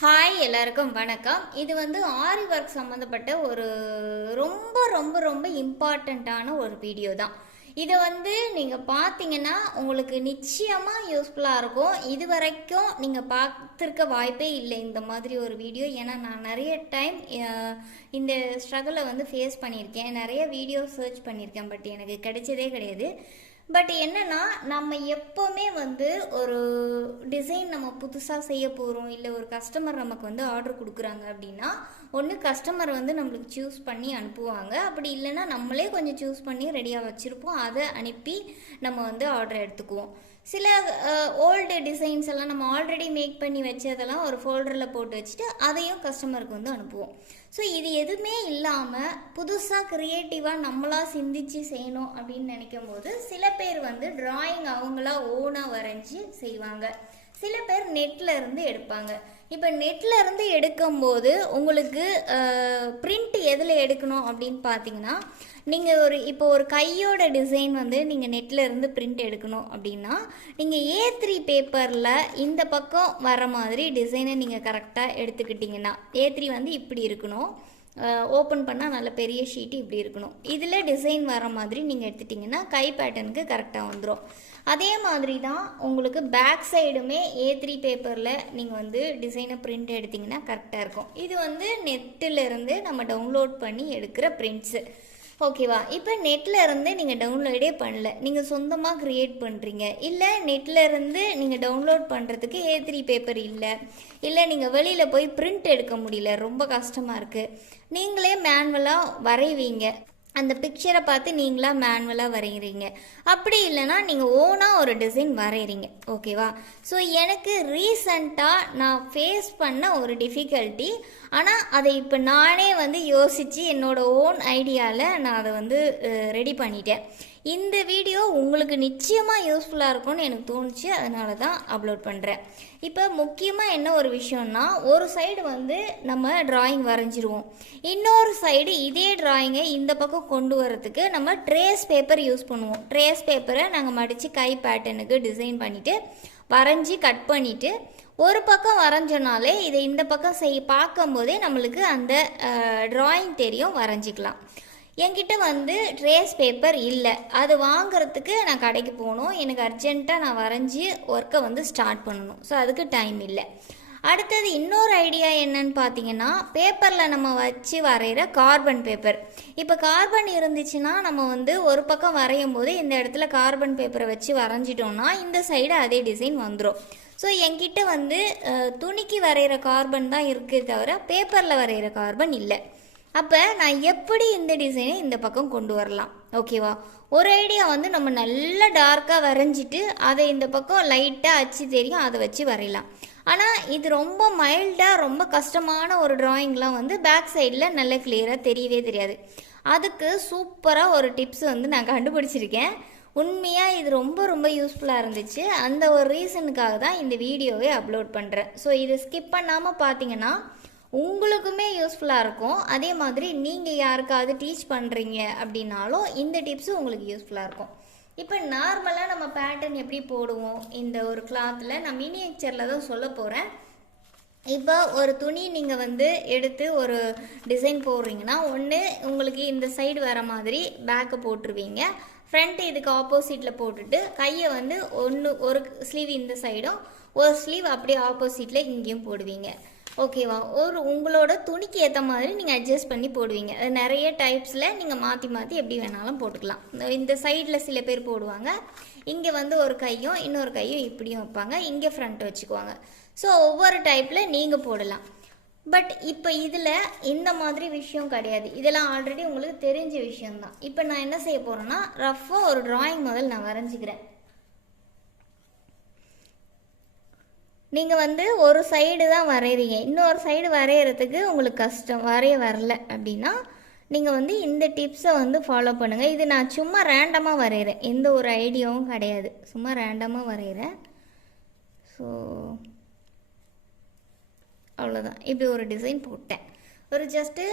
Hi எல்லாருக்கும் வணக்கம். இது வந்து ஆரி ஒர்க் சம்மந்தப்பட்ட ஒரு ரொம்ப ரொம்ப ரொம்ப இம்பார்ட்டண்ட்டான ஒரு வீடியோ தான். இதை வந்து நீங்கள் பார்த்தீங்கன்னா உங்களுக்கு நிச்சயமாக யூஸ்ஃபுல்லாக இருக்கும். இது வரைக்கும் நீங்கள் பார்த்துருக்க வாய்ப்பே இல்லை இந்த மாதிரி ஒரு வீடியோ ஏன்னா நான் நிறைய டைம் இந்த ஸ்ட்ரகிளை வந்து ஃபேஸ் பண்ணியிருக்கேன். நிறைய வீடியோ சர்ச் பண்ணியிருக்கேன். பட் எனக்கு கிடைச்சதே கிடையாது. பட் என்னன்னா நம்ம எப்போவுமே வந்து ஒரு டிசைன் நம்ம புதுசாக செய்ய போகிறோம் இல்லை ஒரு கஸ்டமர் நமக்கு வந்து ஆர்டர் கொடுக்குறாங்க அப்படின்னா ஒன்று கஸ்டமர் வந்து நம்மளுக்கு சூஸ் பண்ணி அனுப்புவாங்க. அப்படி இல்லைன்னா நம்மளே கொஞ்சம் சூஸ் பண்ணி ரெடியாக வச்சுருப்போம். அதை அனுப்பி நம்ம வந்து ஆர்டர் எடுத்துக்குவோம். சில ஓல்டு டிசைன்ஸ் எல்லாம் நம்ம ஆல்ரெடி மேக் பண்ணி வச்சதெல்லாம் ஒரு ஃபோல்டரில் போட்டு வச்சுட்டு அதையும் கஸ்டமருக்கு வந்து அனுப்புவோம். ஸோ இது எதுவுமே இல்லாமல் புதுசாக க்ரியேட்டிவாக நம்மளாக சிந்திச்சு செய்யணும் அப்படின்னு நினைக்கும் போது சில பேர் வந்து டிராயிங் அவங்களா ஓனாக வரைஞ்சி செய்வாங்க. சில பேர் நெட்டில் இருந்து எடுப்பாங்க. இப்போ நெட்டில் இருந்து எடுக்கும்போது உங்களுக்கு பிரிண்ட் எதில் எடுக்கணும் அப்படின்னு பார்த்தீங்கன்னா நீங்கள் ஒரு இப்போ ஒரு கையோட டிசைன் வந்து நீங்கள் நெட்டில் இருந்து பிரிண்ட் எடுக்கணும் அப்படின்னா நீங்கள் ஏ த்ரீ பேப்பரில் இந்த பக்கம் வர மாதிரி டிசைனை நீங்கள் கரெக்டாக எடுத்துக்கிட்டிங்கன்னா ஏ த்ரீ வந்து இப்படி இருக்கணும். ஓப்பன் பண்ணால் நல்ல பெரிய ஷீட்டு இப்படி இருக்கணும். இதில் டிசைன் வர மாதிரி நீங்கள் எடுத்துட்டிங்கன்னா கை பேட்டர்னுக்கு கரெக்டாக வந்துடும் அதே மாதிரி தான் உங்களுக்கு பேக் சைடுமே ஏ த்ரீ பேப்பரில் நீங்கள் வந்து டிசைனை பிரிண்ட் எடுத்திங்கன்னா கரெக்டாக இருக்கும். இது வந்து நெட்டிலிருந்து நம்ம டவுன்லோட் பண்ணி எடுக்கிற பிரிண்ட்ஸு ஓகேவா இப்போ நெட்டில் இருந்து நீங்கள் டவுன்லோடே பண்ணல. நீங்கள் சொந்தமாக க்ரியேட் பண்ணுறீங்க இல்லை நெட்டில் இருந்து நீங்கள் டவுன்லோட் பண்ணுறதுக்கு ஏ த்ரீ பேப்பர் இல்லை. இல்லை நீங்கள் வெளியில் போய் பிரிண்ட் எடுக்க முடியல. ரொம்ப கஷ்டமாக இருக்குது நீங்களே மேனுவலாக வரைவீங்க. அந்த பிக்சரை பார்த்து நீங்களாக மேனுவலாக வரைகிறீங்க அப்படி இல்லைன்னா நீங்கள் ஓனாக ஒரு டிசைன் வரைகிறீங்க ஓகேவா ஸோ எனக்கு ரீசண்டாக நான் ஃபேஸ் பண்ண ஒரு டிஃபிகல்ட்டி ஆனால் அதை இப்போ நானே வந்து யோசித்து என்னோட ஓன் ஐடியாவில் நான் அதை வந்து ரெடி பண்ணிட்டேன். இந்த வீடியோ உங்களுக்கு நிச்சயமாக யூஸ்ஃபுல்லாக இருக்கும்னு எனக்கு தோணுச்சு. அதனால தான் அப்லோட் பண்ணுறேன் இப்போ முக்கியமாக என்ன ஒரு விஷயம்னா ஒரு சைடு வந்து நம்ம டிராயிங் வரைஞ்சிருவோம். இன்னொரு சைடு இதே டிராயிங்கை இந்த பக்கம் கொண்டு வரதுக்கு நம்ம ட்ரேஸ் பேப்பர் யூஸ் பண்ணுவோம். ட்ரேஸ் பேப்பரை நாங்கள் மடித்து கை பேட்டர்னுக்கு டிசைன் பண்ணிவிட்டு வரைஞ்சி கட் பண்ணிவிட்டு ஒரு பக்கம் வரைஞ்சோனாலே இதை இந்த பக்கம் செய் பார்க்கும்போதே நம்மளுக்கு அந்த ட்ராயிங் தெரியும் வரைஞ்சிக்கலாம். என்கிட்ட வந்து ட்ரேஸ் பேப்பர் இல்லை. அது வாங்குறதுக்கு நான் கடைக்கு போகணும். எனக்கு அர்ஜென்ட்டாக நான் வரைஞ்சி ஒர்க்கை வந்து ஸ்டார்ட் பண்ணணும். ஸோ அதுக்கு டைம் இல்லை. அடுத்தது இன்னொரு ஐடியா என்னன்னு பார்த்தீங்கன்னா பேப்பரில் நம்ம வச்சு வரைகிற கார்பன் பேப்பர் இப்போ கார்பன் இருந்துச்சுன்னா நம்ம வந்து ஒரு பக்கம் வரையும் போது இந்த இடத்துல கார்பன் பேப்பரை வச்சு வரைஞ்சிட்டோம்னா இந்த சைடு அதே டிசைன் வந்துடும் ஸோ என்கிட்ட வந்து துணிக்கு வரைகிற கார்பன் தான் இருக்கே தவிர பேப்பரில் வரைகிற கார்பன் இல்லை. அப்போ நான் எப்படி இந்த டிசைனை இந்த பக்கம் கொண்டு வரலாம்? ஓகேவா ஒரு ஐடியா வந்து நம்ம நல்லா டார்க்காக வரைஞ்சிட்டு அதை இந்த பக்கம் லைட்டாக அச்சு தெரியும் அதை வச்சு வரையலாம். ஆனால் இது ரொம்ப மைல்டாக ரொம்ப கஷ்டமான ஒரு ட்ராயிங்லாம் வந்து பேக் சைடில் நல்ல கிளியராக தெரியவே தெரியாது. அதுக்கு சூப்பராக ஒரு டிப்ஸ் வந்து நான் கண்டுபிடிச்சிருக்கேன். உண்மையாக இது ரொம்ப ரொம்ப யூஸ்ஃபுல்லாக இருந்துச்சு. அந்த ஒரு ரீசனுக்காக தான் இந்த வீடியோவை அப்லோட் பண்ணுறேன் ஸோ இதை ஸ்கிப் பண்ணாமல் பார்த்தீங்கன்னா உங்களுக்குமே யூஸ்ஃபுல்லாக இருக்கும். அதே மாதிரி நீங்கள் யாருக்காவது டீச் பண்ணுறீங்க அப்படின்னாலும் இந்த டிப்ஸு உங்களுக்கு யூஸ்ஃபுல்லாக இருக்கும். இப்போ நார்மலாக நம்ம பேட்டர்ன் எப்படி போடுவோம்? இந்த ஒரு கிளாத்தில் நான் மினியேச்சரில் தான் சொல்ல போகிறேன் இப்போ ஒரு துணி நீங்கள் வந்து எடுத்து ஒரு டிசைன் போடுறீங்கன்னா ஒன்று உங்களுக்கு இந்த சைடு வர மாதிரி பேக்கு போட்டுருவீங்க. ஃப்ரண்ட்டு இதுக்கு ஆப்போசிட்டில் போட்டுட்டு கையை வந்து ஒன்று ஒரு ஸ்லீவ் இந்த சைடும் ஒரு ஸ்லீவ் அப்படியே ஆப்போசிட்டில் இங்கேயும் போடுவீங்க. ஓகேவா ஒரு உங்களோட துணிக்கு ஏற்ற மாதிரி நீங்கள் அட்ஜஸ்ட் பண்ணி போடுவீங்க. அது நிறைய டைப்ஸில் நீங்கள் மாற்றி மாற்றி எப்படி வேணாலும் போட்டுக்கலாம். இந்த சைடில் சில பேர் போடுவாங்க. இங்கே வந்து ஒரு கையும் இன்னொரு கையும் இப்படியும் வைப்பாங்க. இங்கே ஃப்ரண்ட் வச்சுக்குவாங்க. ஸோ ஒவ்வொரு டைப்பில் நீங்கள் போடலாம். பட் இப்போ இதில் இந்த மாதிரி விஷயம் கிடையாது. இதெல்லாம் ஆல்ரெடி உங்களுக்கு தெரிஞ்ச விஷயம்தான். இப்போ நான் என்ன செய்ய போகிறேன்னா ரஃப்பாக ஒரு ட்ராயிங் முதல் நான் வரைஞ்சிக்கிறேன். நீங்கள் வந்து ஒரு சைடு தான் வரைகிறீங்க இன்னொரு சைடு வரைகிறதுக்கு உங்களுக்கு கஷ்டம். வரைய வரல அப்படின்னா நீங்கள் வந்து இந்த டிப்ஸை வந்து ஃபாலோ பண்ணுங்கள் இது நான் சும்மா ரேண்டமாக வரைகிறேன் எந்த ஒரு ஐடியாவும் கிடையாது. சும்மா ரேண்டமாக வரைகிறேன் ஸோ அவ்வளோதான் இப்படி ஒரு டிசைன் போட்டேன். ஒரு ஜஸ்ட்டு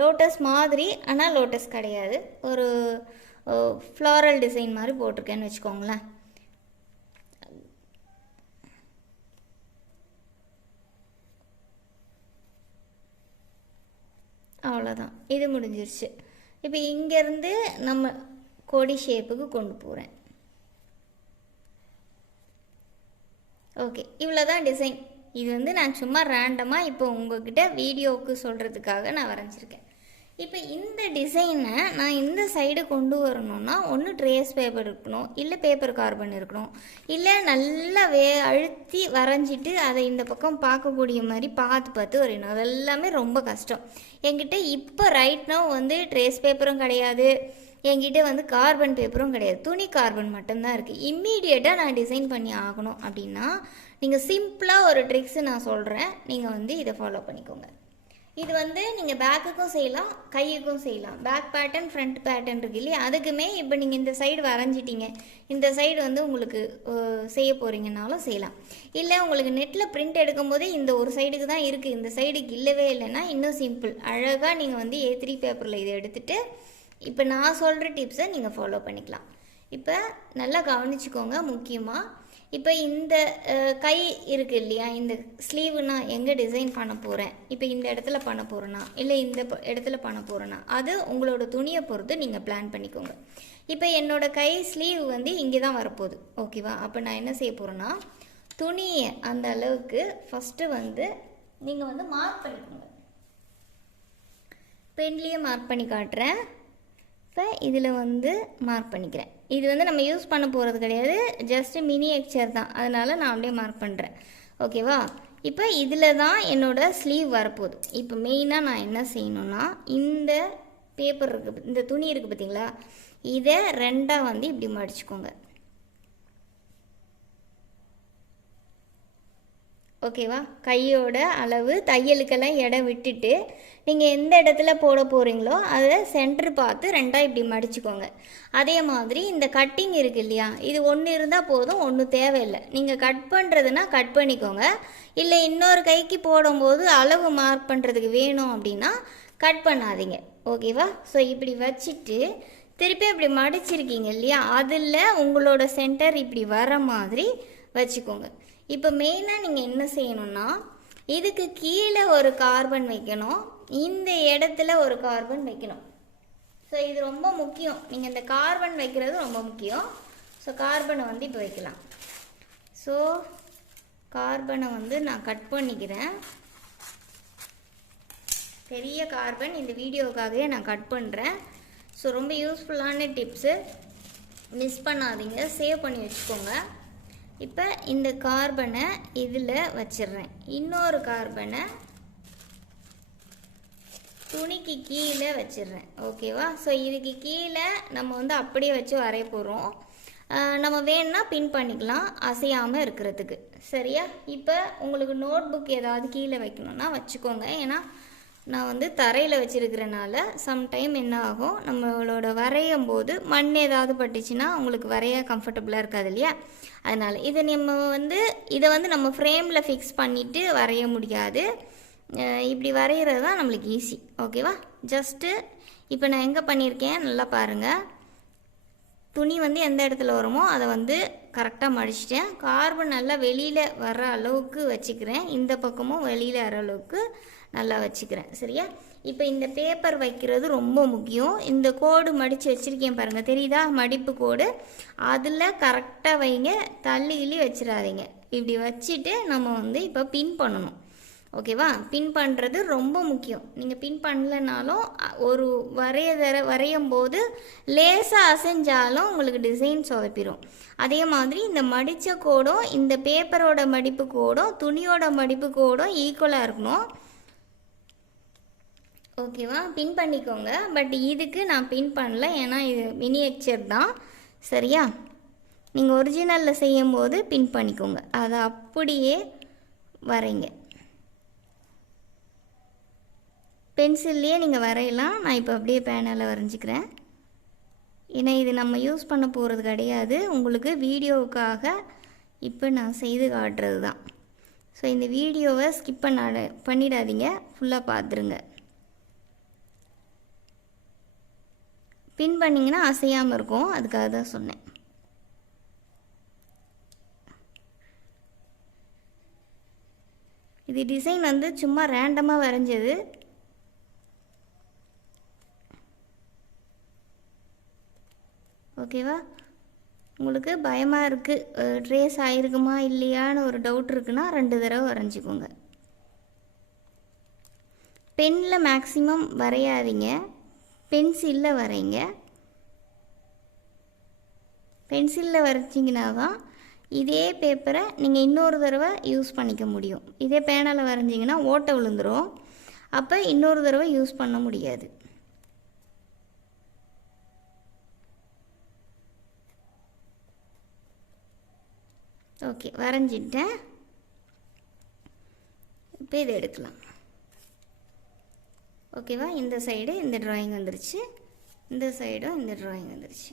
லோட்டஸ் மாதிரி ஆனால் லோட்டஸ் கிடையாது. ஒரு ஃப்ளாரல் டிசைன் மாதிரி போட்டிருக்கேன்னு வச்சுக்கோங்களேன். அவ்வளோதான் இது முடிஞ்சிருச்சு. இப்போ இங்கேருந்து நம்ம கொடி ஷேப்புக்கு கொண்டு போகிறேன் ஓகே இவ்வளோ தான் டிசைன் இது வந்து நான் சும்மா ரேண்டமாக இப்போ உங்ககிட்ட வீடியோவுக்கு சொல்கிறதுக்காக நான் வரைஞ்சிருக்கேன். இப்போ இந்த டிசைனை நான் இந்த சைடு கொண்டு வரணும்னா ஒன்று ட்ரேஸ் பேப்பர் இருக்கணும் இல்லை பேப்பர் கார்பன் இருக்கணும். இல்லை நல்லா வே அழுத்தி வரைஞ்சிட்டு அதை இந்த பக்கம் பார்க்கக்கூடிய மாதிரி பார்த்து பார்த்து வரையணும். அதெல்லாமே ரொம்ப கஷ்டம். என்கிட்ட இப்போ ரைட்னா வந்து ட்ரேஸ் பேப்பரும் கிடையாது. என்கிட்ட வந்து கார்பன் பேப்பரும் கிடையாது. துணி கார்பன் மட்டும்தான் இருக்குது இம்மீடியட்டாக நான் டிசைன் பண்ணி ஆகணும் அப்படின்னா நீங்கள் சிம்பிளாக ஒரு ட்ரிக்ஸு நான் சொல்கிறேன் நீங்கள் வந்து இதை ஃபாலோ பண்ணிக்கோங்க. இது வந்து நீங்கள் பேக்குக்கும் செய்யலாம் கையுக்கும் செய்யலாம். பேக் பேட்டர்ன் ஃப்ரண்ட் பேட்டர்ன் இருக்கு இல்லையா? அதுக்குமே இப்போ நீங்கள் இந்த சைடு வரைஞ்சிட்டீங்க. இந்த சைடு வந்து உங்களுக்கு செய்ய போகிறீங்கனாலும் செய்யலாம். இல்லை உங்களுக்கு நெட்டில் பிரிண்ட் எடுக்கும்போதே இந்த ஒரு சைடுக்கு தான் இருக்குது இந்த சைடுக்கு இல்லவே இல்லைன்னா இன்னும் சிம்பிள் அழகாக நீங்கள் வந்து ஏ த்ரீ பேப்பரில் இதை எடுத்துகிட்டு இப்போ நான் சொல்கிற டிப்ஸை நீங்கள் ஃபாலோ பண்ணிக்கலாம். இப்போ நல்லா கவனிச்சுக்கோங்க முக்கியமாக இப்போ இந்த கை இருக்குது இல்லையா? இந்த ஸ்லீவு நான் எங்கே டிசைன் பண்ண போகிறேன் இப்போ இந்த இடத்துல பண்ண போகிறேன்னா இல்லை இந்த இடத்துல பண்ண போகிறேன்னா அது உங்களோட துணியை பொறுத்து நீங்கள் பிளான் பண்ணிக்கோங்க. இப்போ என்னோடய கை ஸ்லீவ் வந்து இங்கே தான் வரப்போகுது ஓகேவா அப்போ நான் என்ன செய்ய போகிறேன்னா துணியை அந்த அளவுக்கு ஃபஸ்ட்டு வந்து நீங்கள் வந்து மார்க் பண்ணிக்கோங்க. பென்லேயே மார்க் பண்ணி காட்டுறேன். இப்போ இதில் வந்து மார்க் பண்ணிக்கிறேன். இது வந்து நம்ம யூஸ் பண்ண போகிறது கிடையாது. ஜஸ்ட் மினி எக்சர் தான். அதனால் நான் அப்படியே மார்க் பண்ணுறேன் ஓகேவா இப்போ இதில் தான் என்னோட ஸ்லீவ் வரப்போகுது. இப்போ மெயினாக நான் என்ன செய்யணும்னா இந்த பேப்பர் இருக்குது இந்த துணி இருக்குது பார்த்தீங்களா இதை ரெண்டாக வந்து இப்படி மடிச்சுக்கோங்க. ஓகேவா கையோட அளவு தையலுக்கெல்லாம் இடம் விட்டுட்டு நீங்கள் எந்த இடத்துல போட போகிறீங்களோ அதை சென்டர் பார்த்து ரெண்டாக இப்படி மடிச்சுக்கோங்க. அதே மாதிரி இந்த கட்டிங் இருக்கு இல்லையா? இது ஒன்று இருந்தால் போதும் ஒன்று தேவையில்லை. நீங்கள் கட் பண்ணுறதுனா கட் பண்ணிக்கோங்க. இல்லை இன்னொரு கைக்கு போடும்போது அளவு மார்க் பண்ணுறதுக்கு வேணும் அப்படின்னா கட் பண்ணாதீங்க. ஓகேவா ஸோ இப்படி வச்சுட்டு திருப்பி இப்படி மடிச்சிருக்கீங்க இல்லையா? அதில் உங்களோட சென்டர் இப்படி வர மாதிரி வச்சுக்கோங்க. இப்போ மெயினாக நீங்கள் என்ன செய்யணும்னா இதுக்கு கீழே ஒரு கார்பன் வைக்கணும். இந்த இடத்துல ஒரு கார்பன் வைக்கணும். ஸோ இது ரொம்ப முக்கியம். நீங்கள் இந்த கார்பன் வைக்கிறது ரொம்ப முக்கியம். ஸோ கார்பனை வந்து இப்போ வைக்கலாம். ஸோ கார்பனை வந்து நான் கட் பண்ணிக்கிறேன். பெரிய கார்பன் இந்த வீடியோவுக்காகவே நான் கட் பண்ணுறேன் ஸோ ரொம்ப யூஸ்ஃபுல்லான டிப்ஸு மிஸ் பண்ணாதீங்க. சேவ் பண்ணி வச்சுக்கோங்க. இப்போ இந்த கார்பனை இதில் வச்சிடுறேன். இன்னொரு கார்பனை துணிக்கு கீழே வச்சிடுறேன். ஓகேவா? ஸோ இதுக்கு கீழே நம்ம வந்து அப்படியே வச்சு வரைய போகிறோம் நம்ம வேணால் பின் பண்ணிக்கலாம் அசையாமல் இருக்கிறதுக்கு. சரியா? இப்போ உங்களுக்கு நோட் புக் ஏதாவது கீழே வைக்கணும்னா வச்சுக்கோங்க. ஏன்னா நான் வந்து தரையில் வச்சுருக்கிறனால சம்டைம் என்ன ஆகும்? நம்மளோட வரையும் போது மண் ஏதாவது பட்டுச்சுன்னா உங்களுக்கு வரைய கம்ஃபர்டபுளாக இருக்காது இல்லையா? அதனால் இதை நம்ம வந்து இதை வந்து நம்ம ஃப்ரேமில் ஃபிக்ஸ் பண்ணிவிட்டு வரைய முடியாது. இப்படி வரைகிறது தான் நம்மளுக்கு ஈஸி ஓகேவா ஜஸ்ட்டு இப்போ நான் எங்கே பண்ணியிருக்கேன்? நல்லா பாருங்கள் துணி வந்து எந்த இடத்துல வருமோ அதை வந்து கரெக்டாக மடிச்சிட்டேன். கார்பன் நல்லா வெளியில் வர அளவுக்கு வச்சுக்கிறேன். இந்த பக்கமும் வெளியில் வர அளவுக்கு நல்லா வச்சுக்கிறேன். சரியா? இப்போ இந்த பேப்பர் வைக்கிறது ரொம்ப முக்கியம். இந்த கோடு மடித்து வச்சுருக்கேன் பாருங்கள் தெரியுதா? மடிப்பு கோடு. அதில் கரெக்டாக வைங்க. தள்ளி கிள்ளி வச்சிடாதீங்க. இப்படி வச்சுட்டு நம்ம வந்து இப்போ பின் பண்ணணும். ஓகேவா? பின் பண்ணுறது ரொம்ப முக்கியம். நீங்கள் பின் பண்ணலனாலும் ஒரு வரைய தர வரையும் போது லேசாக அசைஞ்சாலும் உங்களுக்கு டிசைன் சொதப்பிடும் அதே மாதிரி இந்த மடித்த கோடும் இந்த பேப்பரோட மடிப்பு கோடும் துணியோட மடிப்பு கோடும் ஈக்குவலாக இருக்கணும். ஓகேவா? பின் பண்ணிக்கோங்க. பட் இதுக்கு நான் பின் பண்ணல. ஏன்னா இது மினியேச்சர் தான். சரியா? நீங்கள் ஒரிஜினலில் செய்யும்போது பின் பண்ணிக்கோங்க. அதை அப்படியே வரைங்க. பென்சில்லையே நீங்கள் வரையலாம். நான் இப்போ அப்படியே பேனலில் வரைஞ்சிக்கிறேன். ஏன்னா இது நம்ம யூஸ் பண்ண போகிறது கிடையாது. உங்களுக்கு வீடியோவுக்காக இப்போ நான் செய்து காட்டுறது தான் ஸோ இந்த வீடியோவை ஸ்கிப் பண்ணாட பண்ணிடாதீங்க. ஃபுல்லாக பார்த்துருங்க பின் பண்ணிங்கன்னா அசையாமல் இருக்கும். அதுக்காக தான் சொன்னேன். இது டிசைன் வந்து சும்மா ரேண்டமாக வரைஞ்சது. ஓகேவா? உங்களுக்கு பயமாக இருக்குது ட்ரேஸ் ஆகிருக்குமா இல்லையான்னு ஒரு டவுட் இருக்குன்னா ரெண்டு தடவை வரைஞ்சிக்கோங்க. பெனில் மேக்ஸிமம் வரையாதீங்க. பென்சிலில் வரைங்க. பென்சிலில் வரைஞ்சிங்கன்னா தான் இதே பேப்பரை நீங்கள் இன்னொரு தடவை யூஸ் பண்ணிக்க முடியும். இதே பேனாவில் வரைஞ்சிங்கன்னா ஓட்டை விழுந்துடும் அப்போ இன்னொரு தடவை யூஸ் பண்ண முடியாது. ஓகே வரைஞ்சிட்டேன். இப்போ இதை எடுக்கலாம். ஓகேவா இந்த சைடு இந்த ட்ராயிங் வந்துருச்சு. இந்த சைடும் இந்த ட்ராயிங் வந்துருச்சு.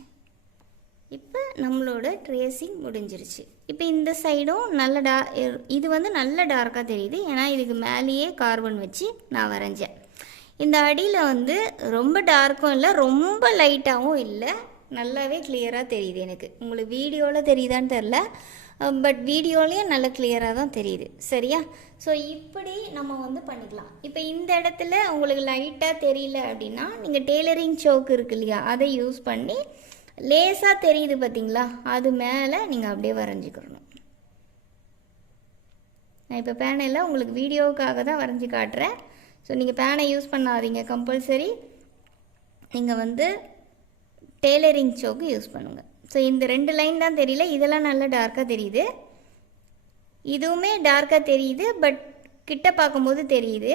இப்போ நம்மளோட ட்ரேசிங் முடிஞ்சிருச்சு. இப்போ இந்த சைடும் நல்ல டா இது வந்து நல்ல டார்க்காக தெரியுது. ஏன்னா இதுக்கு மேலேயே கார்பன் வச்சு நான் வரைஞ்சேன். இந்த அடியில் வந்து ரொம்ப டார்க்கும் இல்லை ரொம்ப லைட்டாகவும் இல்லை. நல்லாவே கிளியராக தெரியுது எனக்கு. உங்களுக்கு வீடியோவில் தெரியுதான்னு தெரில. பட் வீடியோலேயும் நல்ல கிளியராக தான் தெரியுது. சரியா? ஸோ இப்படி நம்ம வந்து பண்ணிக்கலாம். இப்போ இந்த இடத்துல உங்களுக்கு லைட்டாக தெரியல அப்படின்னா நீங்கள் டெய்லரிங் சோக்கு இருக்கு இல்லையா? அதை யூஸ் பண்ணி லேசாக தெரியுது பார்த்தீங்களா அது மேலே நீங்கள் அப்படியே வரைஞ்சிக்கிறணும் நான் இப்போ பேனையில் உங்களுக்கு வீடியோவுக்காக தான் வரைஞ்சி காட்டுறேன். ஸோ நீங்கள் பேனை யூஸ் பண்ணாதீங்க. கம்பல்சரி நீங்கள் வந்து டெய்லரிங் சோக்கு யூஸ் பண்ணுங்கள் ஸோ இந்த ரெண்டு லைன் தான் தெரியல. இதெல்லாம் நல்லா டார்க்காக தெரியுது. இதுவுமே டார்க்காக தெரியுது பட் கிட்ட பார்க்கும்போது தெரியுது.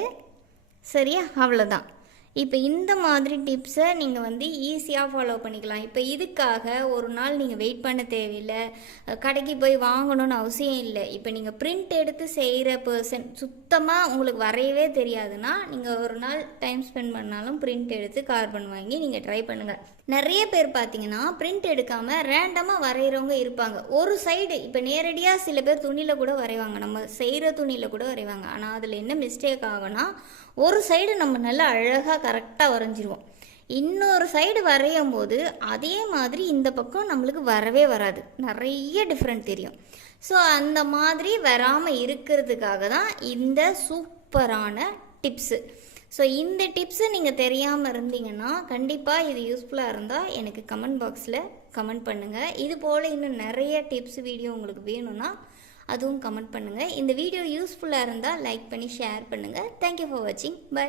சரியா? அவ்வளோதான் இப்போ இந்த மாதிரி டிப்ஸை நீங்கள் வந்து ஈஸியாக ஃபாலோ பண்ணிக்கலாம். இப்போ இதுக்காக ஒரு நாள் நீங்கள் வெயிட் பண்ண தேவையில்லை. கடைக்கு போய் வாங்கணும்னு அவசியம் இல்லை. இப்போ நீங்கள் பிரிண்ட் எடுத்து செய்கிற பர்சன் சுத்தமாக உங்களுக்கு வரையவே தெரியாதுன்னா நீங்கள் ஒரு நாள் டைம் ஸ்பெண்ட் பண்ணாலும் பிரிண்ட் எடுத்து கார்பன் வாங்கி நீங்கள் ட்ரை பண்ணுங்கள் நிறைய பேர் பார்த்தீங்கன்னா பிரிண்ட் எடுக்காமல் ரேண்டமாக வரைகிறவங்க இருப்பாங்க. ஒரு சைடு இப்போ நேரடியாக சில பேர் துணியில் கூட வரைவாங்க. நம்ம செய்கிற துணியில் கூட வரைவாங்க. ஆனால் அதில் என்ன மிஸ்டேக் ஆகும்னா ஒரு சைடு நம்ம நல்லா அழகாக கரெக்டாக வரைஞ்சிருவோம். இன்னொரு சைடு வரையும் போது அதே மாதிரி இந்த பக்கம் நம்மளுக்கு வரவே வராது. நிறைய டிஃப்ரெண்ட் தெரியும். ஸோ அந்த மாதிரி வராமல் இருக்கிறதுக்காக தான் இந்த சூப்பரான டிப்ஸு ஸோ இந்த டிப்ஸு நீங்கள் தெரியாமல் இருந்தீங்கன்னா கண்டிப்பாக இது யூஸ்ஃபுல்லாக இருந்தால் எனக்கு கமெண்ட் பாக்ஸில் கமெண்ட் பண்ணுங்கள் இது போல் இன்னும் நிறைய டிப்ஸ் வீடியோ உங்களுக்கு வேணும்னா அதுவும் கமெண்ட் பண்ணுங்கள் இந்த வீடியோ யூஸ்ஃபுல்லாக இருந்தால் லைக் பண்ணி ஷேர் பண்ணுங்கள் தேங்க்யூ ஃபார் வாட்சிங் பை